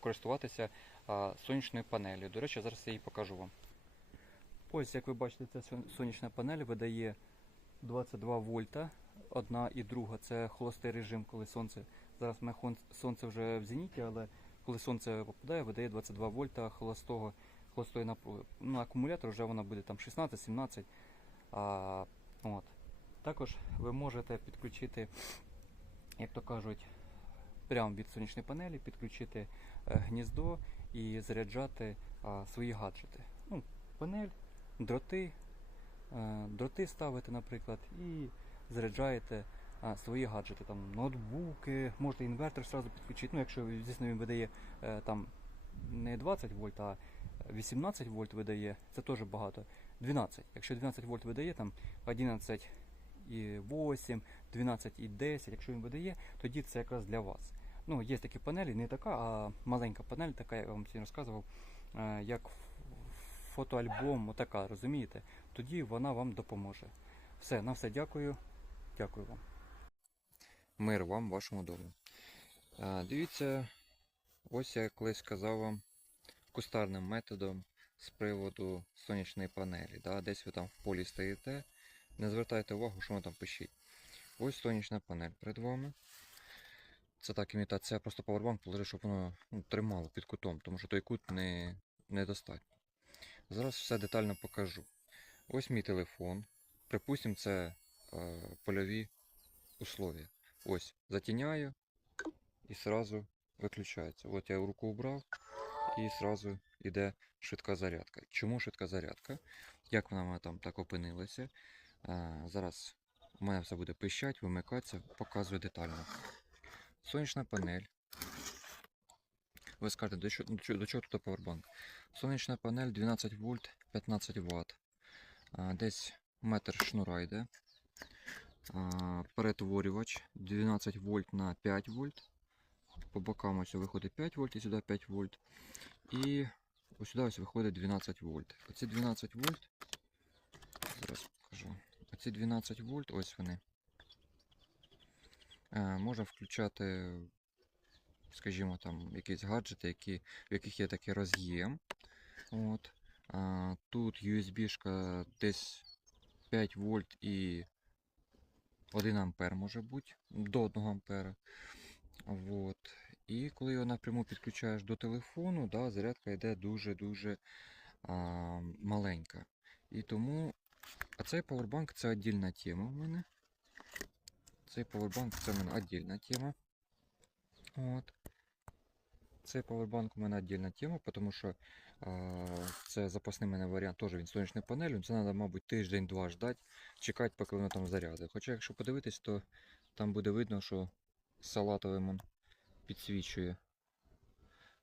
користуватися сонячною панелью. До речі, зараз я її покажу вам. Ось, як ви бачите, ця сонячна панель видає 22 вольта. Одна і друга це холостий режим, коли сонце. Зараз сонце вже в зеніті, але коли сонце попадає, видає 22 вольта холостого, холостої напруги. Ну, акумулятор вже вона буде там 16-17. А, от. Також ви можете підключити, як то кажуть, прямо від сонячної панелі, підключити е, гніздо і заряджати свої гаджети. Ну, панель, дроти, е, дроти ставите, наприклад, і заряджаєте свої гаджети, там ноутбуки, можете інвертор одразу підключити. Ну, якщо звісно він видає е, там не 20 вольт, а 18 вольт видає, це теж багато. 12. Якщо 12 вольт видає, там 11 і 8, 12 і 10, якщо він видає, тоді це якраз для вас. Ну, є такі панелі, не така, а маленька панель, така, я вам сьогодні розказував, е, як фотоальбом, отака, розумієте? Тоді вона вам допоможе. Все, на все дякую. Дякую вам. Мир вам, вашому дому. Дивіться, ось я колись казав вам кустарним методом з приводу сонячної панелі. Да? Десь ви там в полі стоїте, не звертайте увагу, що воно там пишіть. Ось сонячна панель перед вами. Це так імітація, просто павербанк положив, щоб воно ну, тримало під кутом, тому що той кут не, недостатньо. Зараз все детально покажу. Ось мій телефон. Припустимо, це е, польові условия. Ось, затіняю і сразу виключається. От я руку убрав і сразу йде швидка зарядка. Чому швидка зарядка? Як вона там так опинилася? А, зараз у мене все буде пищать, вимикатися, показую детально. Сонячна панель. Ви скажете, до чого, до чого, тут павербанк? Сонячна панель 12 вольт 15 Вт. Десь метр шнура йде. Перетворювач 12 вольт на 5 вольт. По бокам ось виходить 5 вольт і сюди 5 вольт. І ось сюди ось виходить 12 вольт. Оці 12 вольт. Зараз покажу. Оці 12 вольт, ось вони. Е, можна включати, скажімо, там якісь гаджети, які, в яких є такий роз'єм. От. Тут USB-шка десь 5 вольт і 1 ампер може бути, до 1 ампера. Вот. І коли його напряму підключаєш до телефону, да, зарядка йде дуже-дуже маленька. І тому. А цей павербанк це віддільна тема в мене. Цей павербанк це в мене віддільна тема. От. Цей павербанк у мене віддільна тема, тому що а, це запасний мене варіант, теж він з сонячною панелью. Це треба, мабуть, тиждень-два ждати, чекати, поки воно там зарядить. Хоча, якщо подивитись, то там буде видно, що салатовим он підсвічує.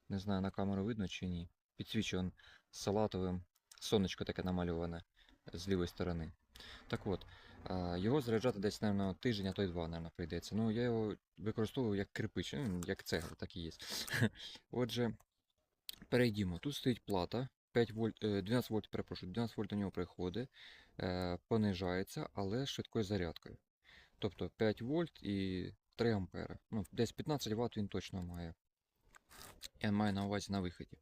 Не знаю, на камеру видно чи ні. Підсвічує он салатовим сонечко таке намальоване з лівої сторони. Так от, його заряджати десь, мабуть, тиждень, а то й два, мабуть, прийдеться. Ну, я його використовую як кирпич, як цегла, так і є. Отже, перейдімо. Тут стоїть плата. 5 вольт, е, 12 вольт, перепрошую, 12 вольт до нього приходить, е, понижається, але з швидкою зарядкою. Тобто 5 вольт і 3 ампера. Ну, десь 15 Вт він точно має. Я маю на увазі на виході.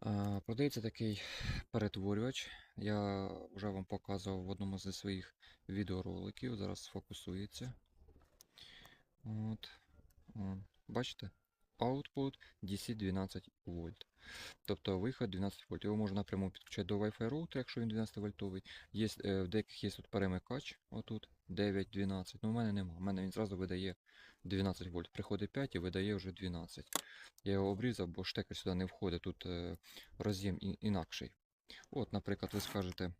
А, продається такий перетворювач. Я вже вам показував в одному зі своїх відеороликів. Зараз сфокусується. От. Бачите? Output DC 12 вольт. Тобто виход 12 вольт. Його можна напряму підключати до Wi-Fi роутера, якщо він 12 вольтовий. Є, е, в деяких є тут перемикач, отут 9-12. Ну, в мене нема. У мене він зразу видає 12 вольт. Приходить 5 і видає вже 12. Я його обрізав, бо штекер сюди не входить, тут е, роз'єм інакший. От, наприклад, ви скажете.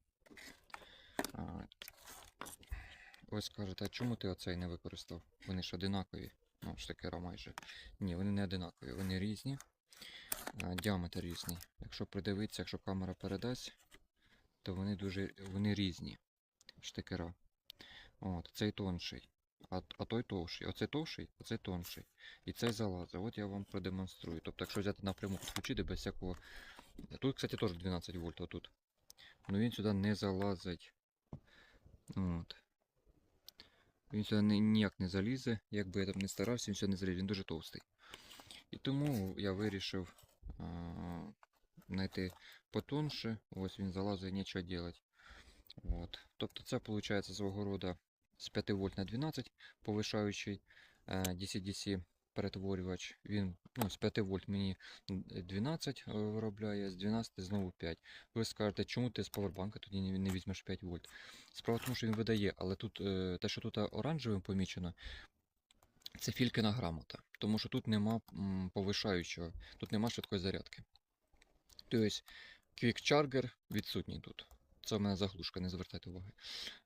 Ви скажете, а чому ти оцей не використав? Вони ж одинакові. Ну, штекера майже. Ні, вони не одинакові, вони різні. Діаметр різний. Якщо придивитися, якщо камера передасть, то вони дуже вони різні. Штекера. От, цей тонший. А, а той товший. Оцей товший, а цей тонший. І цей залазить. От я вам продемонструю. Тобто, якщо взяти напряму підключити без всякого. Тут, кстати, теж 12 вольт отут. Ну він сюди не залазить. От. Він сюди ніяк не залізе. Як би я там не старався, він сюди не залізе. Він дуже товстий. І тому я вирішив а, знайти потонше. Ось він залазить, нічого делать. От. Тобто це виходить свого роду з 5 вольт на 12 повишаючий е, DC-DC перетворювач. Він ну, з 5 вольт мені 12 е, виробляє, з 12 знову 5. Ви скажете, чому ти з павербанка тоді не, не візьмеш 5 вольт? Справа в тому, що він видає, але тут е, те, що тут оранжевим помічено, це фількина грамота. Тому що тут нема повишаючого, тут нема швидкої зарядки. Тобто Quick Charger відсутній тут. Це в мене заглушка, не звертайте уваги.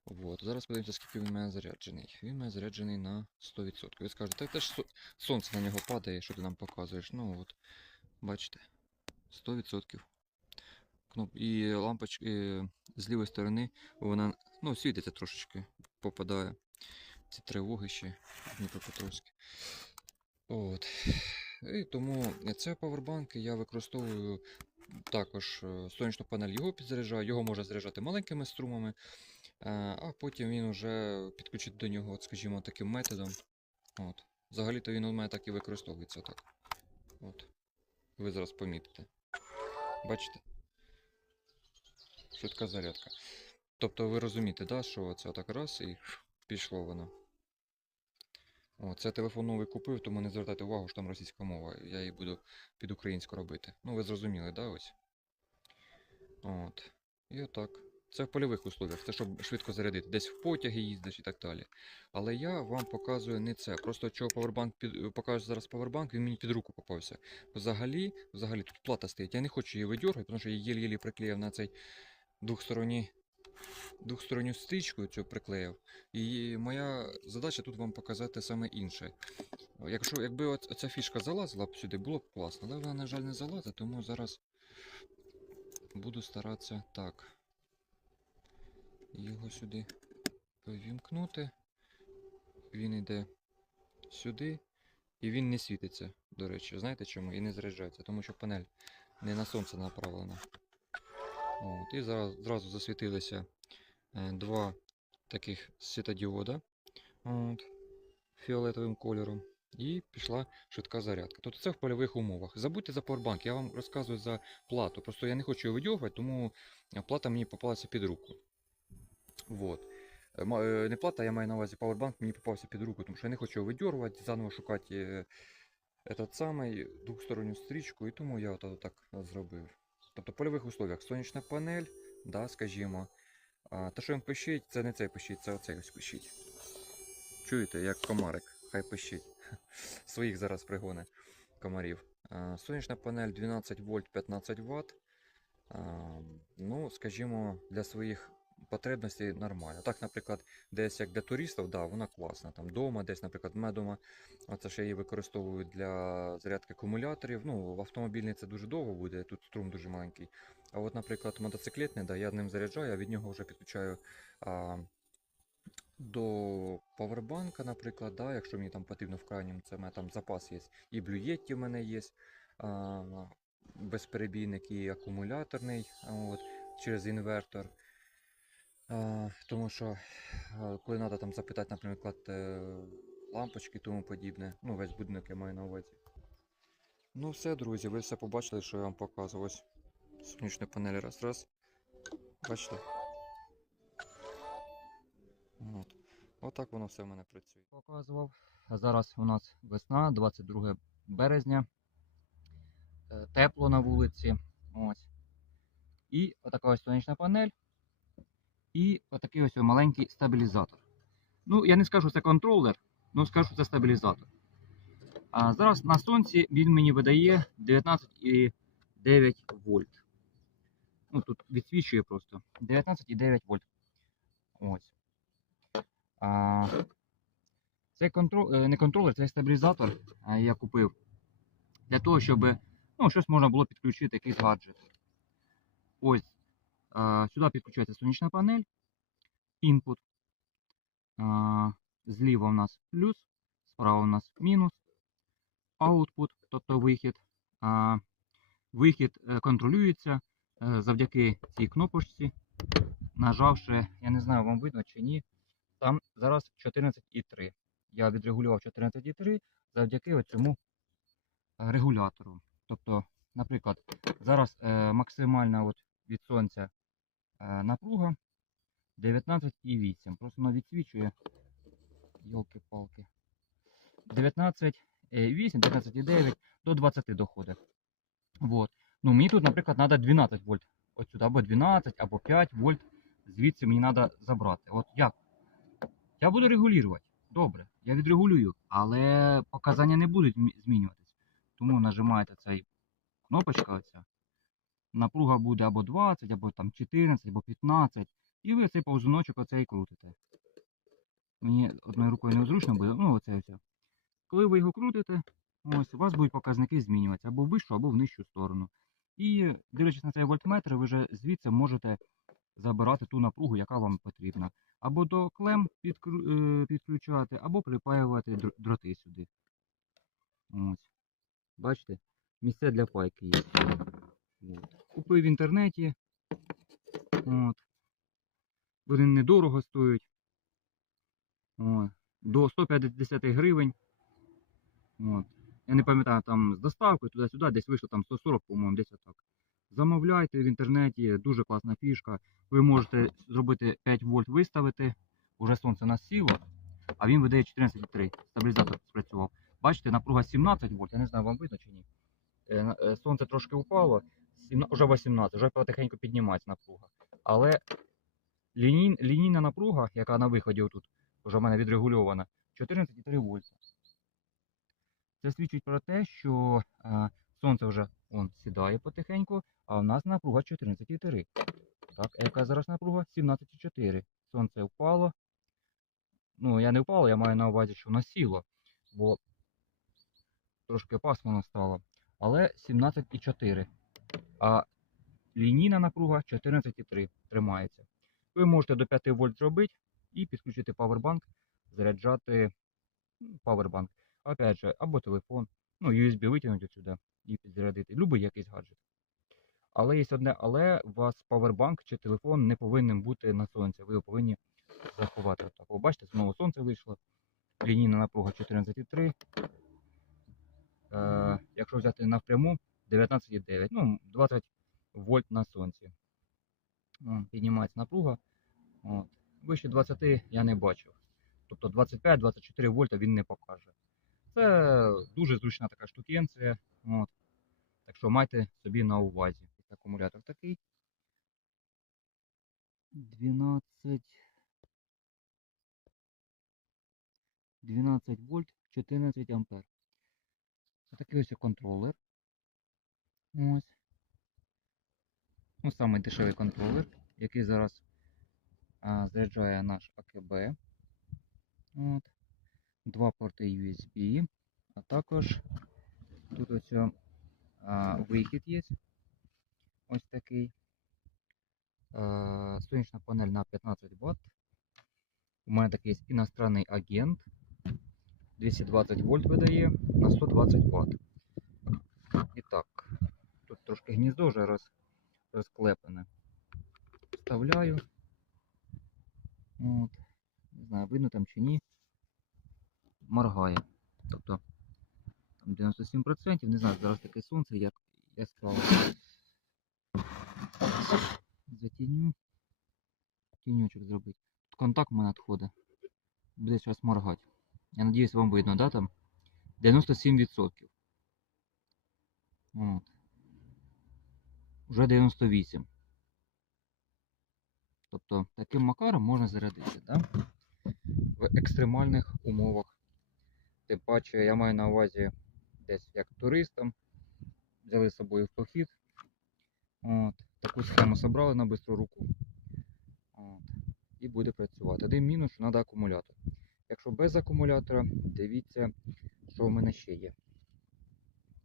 Вот. Зараз подивимося, скільки він у мене заряджений. Він у мене заряджений на 100%. Ви скажете, та теж сонце на нього падає, що ти нам показуєш. Ну от, бачите, 100%. Кноп... І лампочка і з лівої сторони вона ну, світиться трошечки, попадає. Ці тривоги ще Дніпропетровські. От. І тому це павербанки я використовую також е, сонячну панель його підзаряджаю, його можна заряджати маленькими струмами, е, а потім він вже підключить до нього, от, скажімо, таким методом. От. Взагалі-то він у мене так і використовується так. От. Ви зараз помітите. Бачите? Швидка зарядка. Тобто ви розумієте, да, що це отак раз і пішло воно. О, це телефон новий купив, тому не звертайте увагу, що там російська мова. Я її буду під українську робити. Ну, ви зрозуміли, да, ось? От. І отак. Це в польових условиях, це щоб швидко зарядити. Десь в потяги їздиш і так далі. Але я вам показую не це. Просто чого павербанк під... покажу зараз павербанк, він мені під руку попався. Взагалі, взагалі тут плата стоїть. Я не хочу її видергати, тому що я єлі-єлі приклеїв на цей двохсторонній двохсторонню стрічку цю приклеїв. І моя задача тут вам показати саме інше. Якщо якби ця фішка залазила б сюди, було б класно, але вона, на жаль, не залазить, тому зараз буду старатися так. Його сюди вімкнути. Він йде сюди. І він не світиться, до речі. Знаєте чому? І не заряджається, тому що панель не на сонце направлена. От, і зараз зразу засвітилися е, два таких світодіода от, фіолетовим кольором. І пішла швидка зарядка. Тобто це в польових умовах. Забудьте за павербанк, я вам розказую за плату. Просто я не хочу його видьовувати, тому плата мені попалася під руку. Вот. Е, е, Не плата, я маю на увазі павербанк мені попався під руку, тому що я не хочу його видьорувати, заново шукати е, этот самий стрічку, і тому я от так зробив. Тобто в польових условиях сонячна панель, да, скажімо. А, те, що він пищить, це не цей пищить, це оцей ось пищить. Чуєте, як комарик, хай пищить. Своїх зараз пригони комарів. А, сонячна панель 12 вольт 15 Вт. Ну, скажімо, для своїх потребностей нормально. Так, наприклад, десь як для туристів, да, вона класна. Там вдома, десь, наприклад, мене оце ще її використовують для зарядки акумуляторів. Ну, в автомобільний це дуже довго буде, тут струм дуже маленький. А от, наприклад, мотоциклетний, да, я ним заряджаю, а від нього вже підключаю а, до павербанка, наприклад, да, якщо мені там потрібно в крайньому, це в мене там запас є. І блюєтті в мене є. А, безперебійник і акумуляторний от, через інвертор. А, тому що коли треба там запитати, наприклад, е, лампочки і тому подібне. Ну, весь будинок я маю на увазі. Ну все, друзі, ви все побачили, що я вам показував. Ось сонячні панелі раз раз. Бачите? От. Отак воно все в мене працює. Показував. А зараз у нас весна, 22 березня. Е, Тепло на вулиці. Ось. І отака ось сонячна панель. І отакий ось маленький стабілізатор. Ну, я не скажу, що це контролер, але скажу, це стабілізатор. А зараз на сонці він мені видає 19,9 вольт. Ну, тут відсвічує просто 19,9 вольт. Ось. А, цей контрол, е, не контролер, цей стабілізатор я купив для того, щоб ну, щось можна було підключити, якийсь гаджет. Ось сюди підключається сонячна панель, інпут. Зліва у нас плюс, справа у нас мінус, output, тобто вихід. Вихід е, контролюється е, завдяки цій кнопочці. Нажавши, я не знаю, вам видно чи ні, там зараз 14,3. Я відрегулював 14,3 завдяки цьому регулятору. Тобто, наприклад, зараз е, максимальна от від сонця напруга 19,8. Просто вона відсвічує. Йолки-палки. 19,8, 19,9 до 20 доходить. Вот. Ну, мені тут, наприклад, треба 12 вольт. От сюди, або 12, або 5 вольт. Звідси мені треба забрати. От як? Я буду регулювати. Добре, я відрегулюю, але показання не будуть змі- змінюватись. Тому нажимаєте цей кнопочка оця. Напруга буде або 20, або там 14, або 15. І ви цей повзуночок оцей крутите. Мені одною рукою незручно буде, ну оце оце. Коли ви його крутите, ось у вас будуть показники змінюватися або в вищу, або в нижчу сторону. І дивлячись на цей вольтметр, ви вже звідси можете забирати ту напругу, яка вам потрібна. Або до клем е, підключати, або припаювати дроти сюди. Ось. Бачите? Місце для пайки є. Купив в інтернеті. От. Вони недорого стоять. От. До 150 гривень. От. Я не пам'ятаю, там з доставкою туди-сюди, десь вийшло там 140, по-моєму, десь отак. Замовляйте в інтернеті, дуже класна фішка. Ви можете зробити 5 вольт виставити, уже сонце нас сіло, а він видає 14,3. Стабілізатор спрацював. Бачите, напруга 17 вольт, я не знаю, вам видно чи ні. Е, е, Сонце трошки упало, вже 18, вже потихеньку піднімається напруга. Але ліній, лінійна напруга, яка на виході отут, вже в мене відрегульована, 14,3 вольта. Це свідчить про те, що е, сонце вже он, сідає потихеньку, а в нас напруга 14,3. Так, а яка зараз напруга? 17,4. Сонце впало. Ну, я не впало, я маю на увазі, що воно сіло, бо трошки пасмурно стало. Але 17,4. А лінійна напруга 14,3 тримається. Ви можете до 5 вольт зробити і підключити павербанк, заряджати павербанк. Опять же, або телефон, ну, USB витягнути сюди і підзарядити. Любий якийсь гаджет. Але є одне, але у вас павербанк чи телефон не повинен бути на сонці. Ви його повинні заховати. Отак. О, бачите, знову сонце вийшло. Лінійна напруга 14,3. Е, якщо взяти напряму 19,9. Ну, 20 вольт на сонці. Піднімається напруга. От. Вище 20 я не бачив. Тобто 25-24 вольта він не покаже. Це дуже зручна така штукенція. От. Так що майте собі на увазі. Акумулятор такий. 12. 12 вольт, 14 ампер. Це такий ось контролер. Ось. Ну, самий дешевий контролер, який зараз а, заряджає наш АКБ. От. Два порти USB, а також тут ось а, вихід є. Ось такий. А, сонячна панель на 15 Вт. У мене такий є іностранний агент. 220 вольт видає на 120 Вт. І так, трошки гніздо вже роз, розклепане. Вставляю. От. Не знаю, видно там чи ні. Моргає. Тобто там 97%, не знаю, зараз таке сонце, як яскраво. Затіню. Тіньочок зробити. Тут контакт в мене відходить. Буде зараз моргати. Я надіюсь, вам видно, да, там? 97%. От. Уже 98. Тобто таким макаром можна зарядити, да? В екстремальних умовах. Тим паче я маю на увазі десь як туристам. Взяли з собою в похід. От. Таку схему зібрали на бистру руку. От. І буде працювати. Один мінус, що треба акумулятор. Якщо без акумулятора, дивіться, що в мене ще є.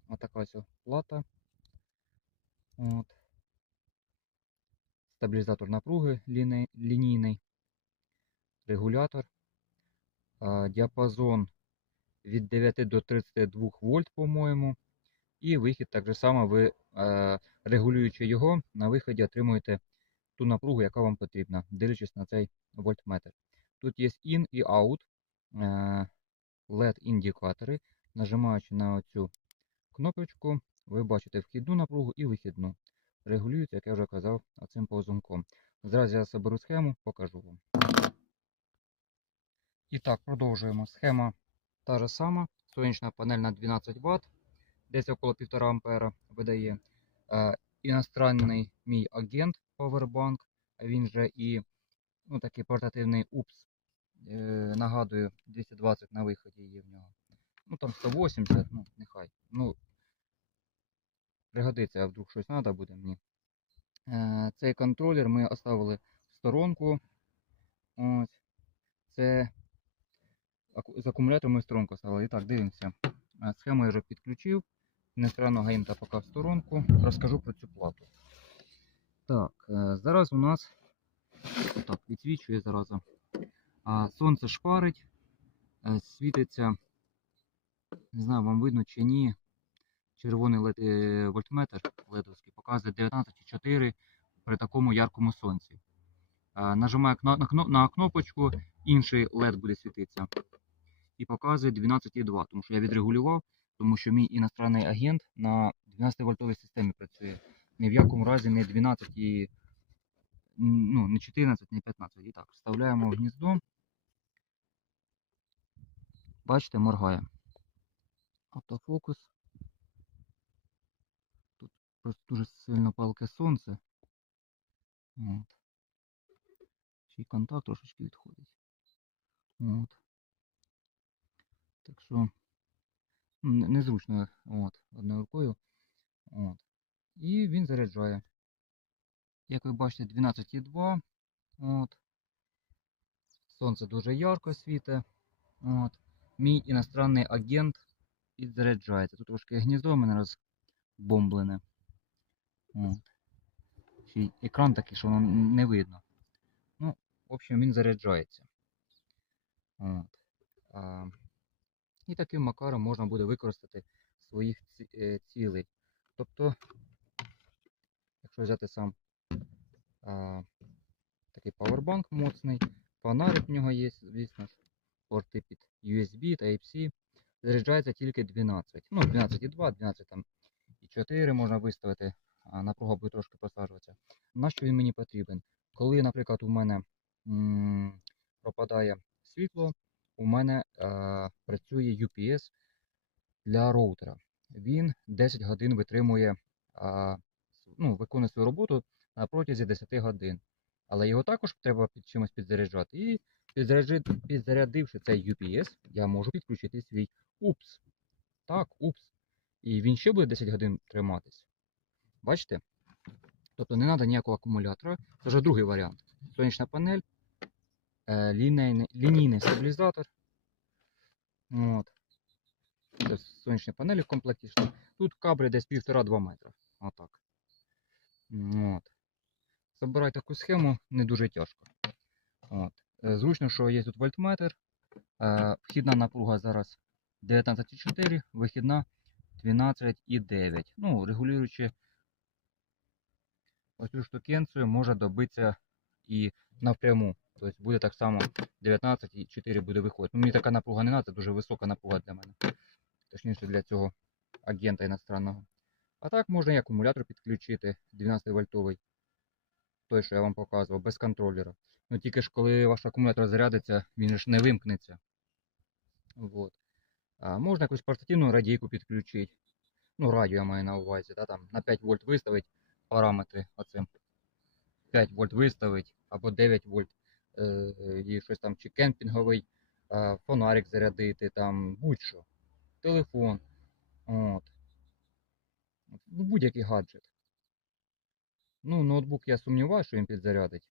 Отака ось плата. От. Стабілізатор напруги лінійний, регулятор, діапазон від 9 до 32 вольт, по-моєму. І вихід так же само, ви регулюючи його, на виході отримуєте ту напругу, яка вам потрібна, дивлячись на цей вольтметр. Тут є in і out LED індикатори. Нажимаючи на оцю кнопочку ви бачите вхідну напругу і вихідну. Регулюється, як я вже казав, цим повзунком. Зараз я соберу схему, покажу вам. І так, продовжуємо. Схема та ж сама. Сонячна панель на 12 Вт, десь около 1,5 ампера видає. Е, іностранний мій агент Powerbank, він же і ну, такий портативний УПС. Е, нагадую, 220 на виході є в нього. Ну там 180, ну нехай. Ну, пригодиться, а вдруг щось треба буде мені. Е, цей контролер ми оставили в сторонку. Ось. Це з акумулятором ми в сторонку оставили. І так, дивимося. Е, Схему я вже підключив. Нестранно гаїмта поки в сторонку. Розкажу про цю плату. Так, е, зараз у нас так, відсвічує зараза. Сонце шпарить, світиться. Не знаю, вам видно чи ні. Червоний е, вольтметр ледовський показує 19,4 при такому яркому сонці. Е, Нажимаю на, кнопочку, інший LED буде світитися. І показує 12,2, тому що я відрегулював, тому що мій іностранний агент на 12 вольтовій системі працює. Ні в якому разі не 12 і ну, не 14, не 15. І так, вставляємо в гніздо. Бачите, моргає. Автофокус. Просто дуже сильно палке сонце. От. Ще й контакт трошечки відходить. От. Так що незручно от, одною рукою. От. І він заряджає. Як ви бачите, 12,2. От. Сонце дуже ярко світить. От. Мій іностранний агент підзаряджається. Тут трошки гніздо у мене розбомблене. Ще екран такий, що воно не видно. Ну, в общем, він заряджається. От. А, і таким макаром можна буде використати своїх е, цілей. Тобто, якщо взяти сам а, такий павербанк моцний, фонарик в нього є, звісно порти під USB, Type-C, заряджається тільки 12. Ну, 12,2, 12 там і 4 можна виставити, напруга буде трошки просаджуватися. На що він мені потрібен? Коли, наприклад, у мене пропадає світло, у мене е, працює UPS для роутера. Він 10 годин витримує, с- ну, виконує свою роботу на протязі 10 годин. Але його також треба під чимось підзаряджати. І підзарядивши цей UPS, я можу підключити свій UPS. Так, UPS. І він ще буде 10 годин триматись. Бачите? Тобто не треба ніякого акумулятора. Це вже другий варіант. Сонячна панель, е, лінійний, лінійний стабілізатор. От. Це з сонячної панелі в. Тут кабель десь 1,5-2 метри. Отак. От. Забирай таку схему не дуже тяжко. От. Е, Зручно, що є тут вольтметр. Е, Вхідна напруга зараз 19,4, вихідна 12,9. Ну, регулюючи оцю штукенцію, може добитися і напряму. Тобто буде так само 19,4 буде виходити. Ну, мені така напруга не треба, це дуже висока напруга для мене. Точніше для цього агента іностранного. А так можна і акумулятор підключити 12 вольтовий. Той, що я вам показував, без контролера. Ну тільки ж коли ваш акумулятор зарядиться, він ж не вимкнеться. Вот. А можна якусь портативну радійку підключити. Ну, радіо я маю на увазі, да, там на 5 вольт виставити параметри оцим. 5 вольт виставити або 9 вольт. Е, і щось там чи кемпінговий фонарик зарядити, там будь-що. Телефон. От. Ну, Будь-який гаджет. Ну, ноутбук я сумніваюся, що він підзарядить.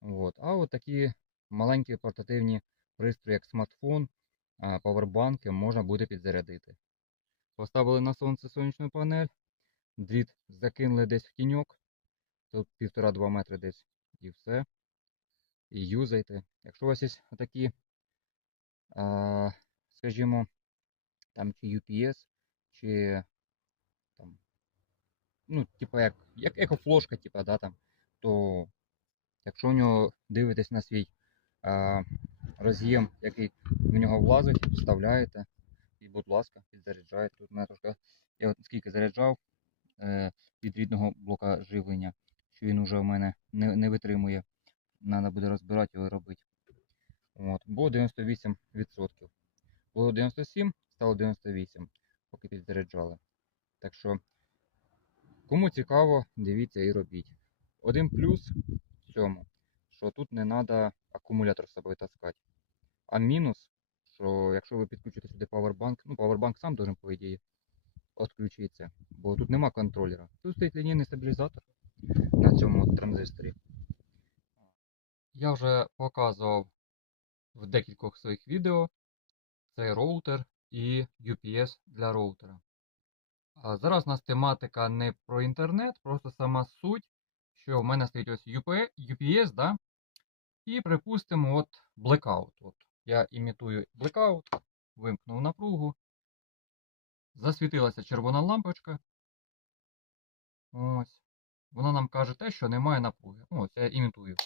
От. А от такі маленькі портативні пристрої, як смартфон, павербанки, можна буде підзарядити. Поставили на сонце сонячну панель, дріт закинули десь в тіньок, тут 1,5-2 метри десь і все. І юзайте. Якщо у вас є такі, а, скажімо, там чи UPS, чи там, ну, типа як, як екофлошка, типа, да, там, то якщо у нього дивитесь на свій а, роз'єм, який в нього влазить, вставляєте і будь ласка, підзаряджайте. Тут мене трошки. Я от скільки заряджав від рідного блока живлення, що він уже в мене не, не витримує. Треба буде розбирати його і робити. От. Було 98%. Було 97, стало 98, поки підзаряджали. Так що, кому цікаво, дивіться і робіть. Один плюс в цьому, що тут не треба акумулятор з собою таскати. А мінус, що якщо ви підключите сюди павербанк, ну павербанк сам должен, по ідеї, відключитися, бо тут нема контролера. Тут стоїть лінійний стабілізатор на цьому транзисторі. Я вже показував в декількох своїх відео цей роутер і UPS для роутера. А зараз у нас тематика не про інтернет, просто сама суть, що в мене стоїть ось UPS, да? і припустимо, от blackout. От я імітую blackout, вимкнув напругу, засвітилася червона лампочка. Ось. Вона нам каже те, що немає напруги. Ось, я імітую.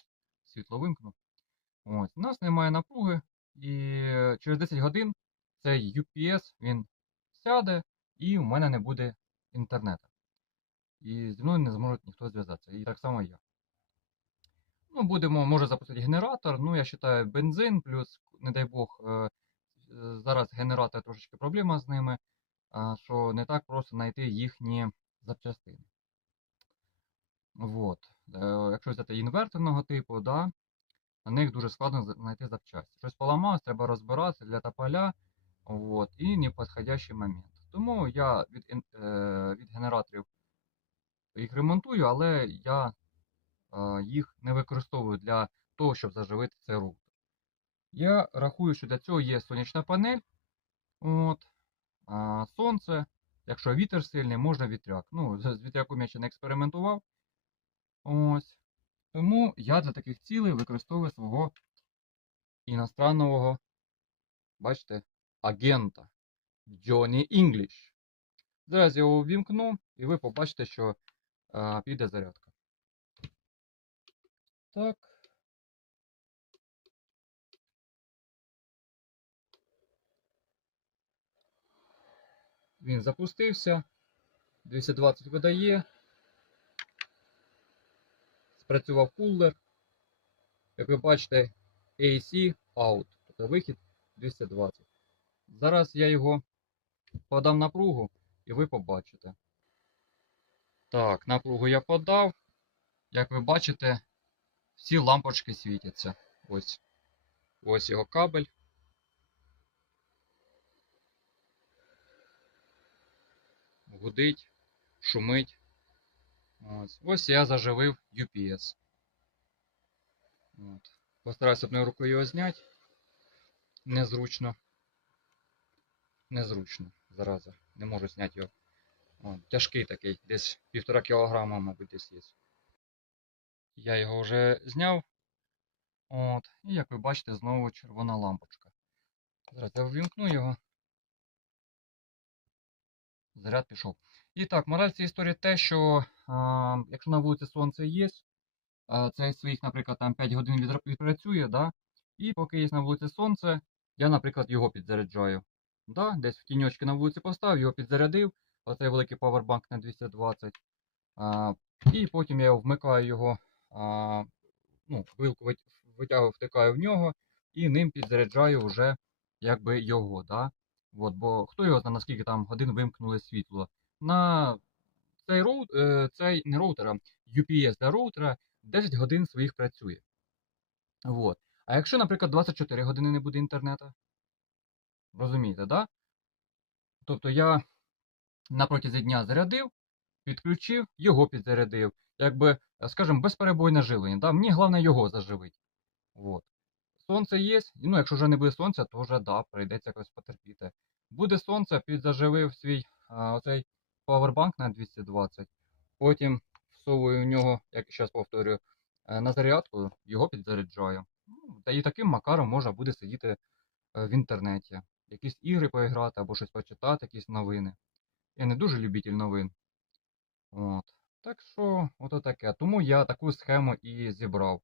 Світло вимкну. Ось. У нас немає напруги, і через 10 годин цей UPS він сяде, і в мене не буде інтернету. І зі мною не зможе ніхто зв'язатися. І так само я. Ну, будемо, може запустити генератор. Ну, я вважаю, бензин, плюс, не дай Бог, е, зараз генератор трошечки проблема з ними, що не так просто знайти їхні запчастини. Вот. Е, Якщо взяти інверторного типу, да, на них дуже складно знайти запчасті. Щось поламалось, треба розбиратися для тополя, вот, і неподходящий момент. Тому я від, е, від генераторів їх ремонтую, але я е, їх не використовую для того, щоб заживити цей роутер. Я рахую, що для цього є сонячна панель, от, сонце. Якщо вітер сильний, можна вітряк. Ну, з вітряком я ще не експериментував. Ось. Тому я для таких цілей використовую свого іностранного, бачите, агента Johnny English. Зараз я його увімкну, і ви побачите, що а, піде зарядка. Так. Він запустився. 220 видає. Спрацював кулер. Як ви бачите, AC out. Тобто вихід 220. Зараз я його подам напругу і ви побачите. Так, напругу я подав. Як ви бачите, всі лампочки світяться. Ось. Ось його кабель. Гудить, шумить. Ось, ось я заживив UPS. От. Постараюся одною рукою його зняти. Незручно. Незручно, зараза. Не можу зняти його. О, тяжкий такий, десь півтора кілограма, мабуть, десь є. Я його вже зняв. От. І як ви бачите, знову червона лампочка. Зараз я ввімкну його. Заряд пішов. І так, мораль цієї історії те, що а, якщо на вулиці сонце є, а, це своїх, наприклад, там 5 годин відпрацює, да? і поки є на вулиці сонце, я, наприклад, його підзаряджаю. Да? Десь в тіньочки на вулиці поставив, його підзарядив, оцей великий павербанк на 220. А, і потім я вмикаю його, а, ну, вилку витягую, втикаю в нього і ним підзаряджаю вже якби його. Да? От, бо хто його знає, наскільки там годин вимкнули світло. На цей роут, е, цей не роутер, UPS для роутера 10 годин своїх працює. От. А якщо, наприклад, 24 години не буде інтернету, розумієте, да? Тобто я на протязі дня зарядив, підключив, його підзарядив. Якби, скажімо, безперебойне живлення. Да? Мені головне його заживити. От. Сонце є, ну якщо вже не буде сонця, то вже да, прийдеться якось потерпіти. Буде сонце, підзаживив свій а, оцей павербанк на 220. Потім всовую в нього, як зараз повторюю, е, на зарядку, його підзаряджаю. Ну, Та і таким макаром можна буде сидіти е, в інтернеті. Якісь ігри поіграти або щось почитати, якісь новини. Я не дуже любитель новин. От. Так що, ото таке. Тому я таку схему і зібрав.